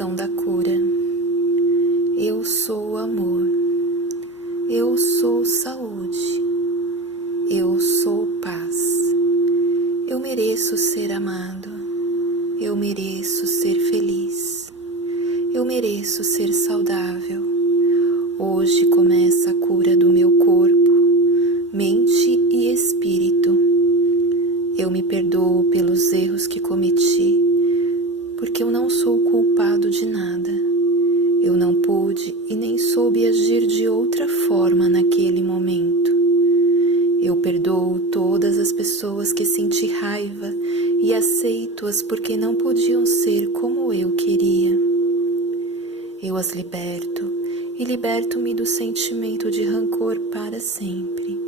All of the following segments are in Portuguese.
meditação da cura. Eu sou amor, eu sou saúde, eu sou paz. Eu mereço ser amado, eu mereço ser feliz, eu mereço ser saudável. Hoje começa a cura do meu corpo, mente e espírito. Eu me perdoo pelos erros que cometi, porque eu não sou culpado de nada. Eu não pude e nem soube agir de outra forma naquele momento. Eu perdoo todas as pessoas que senti raiva e aceito-as porque não podiam ser como eu queria. Eu as liberto e liberto-me do sentimento de rancor para sempre.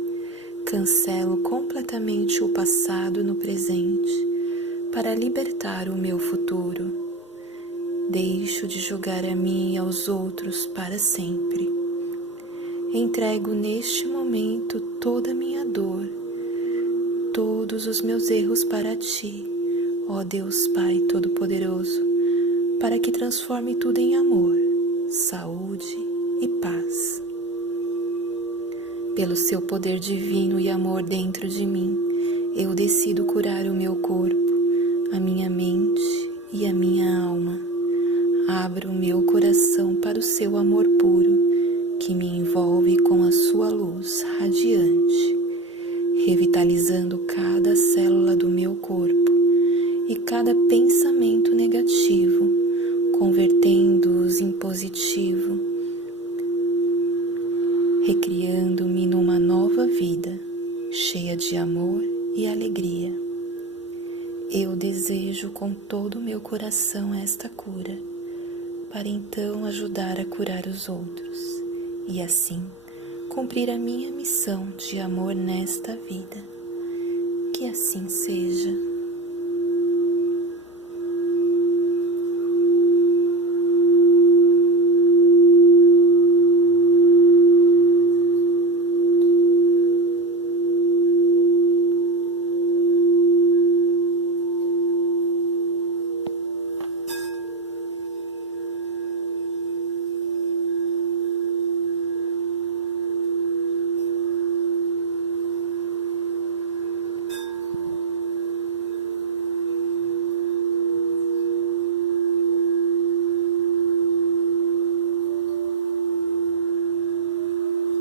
Cancelo completamente o passado no presente para libertar o meu futuro. Deixo de julgar a mim e aos outros para sempre. Entrego neste momento toda a minha dor, todos os meus erros para Ti, ó Deus Pai Todo-Poderoso, para que transforme tudo em amor, saúde e paz. Pelo Seu poder divino e amor dentro de mim, eu decido curar o meu corpo, a minha mente e a minha alma. Abro o meu coração para o Seu amor puro, que me envolve com a Sua luz radiante, revitalizando cada célula do meu corpo e cada pensamento negativo, convertendo-os em positivo, recriando-me numa nova vida, cheia de amor e alegria. Eu desejo com todo o meu coração esta cura, para então ajudar a curar os outros e assim cumprir a minha missão de amor nesta vida. Que assim seja.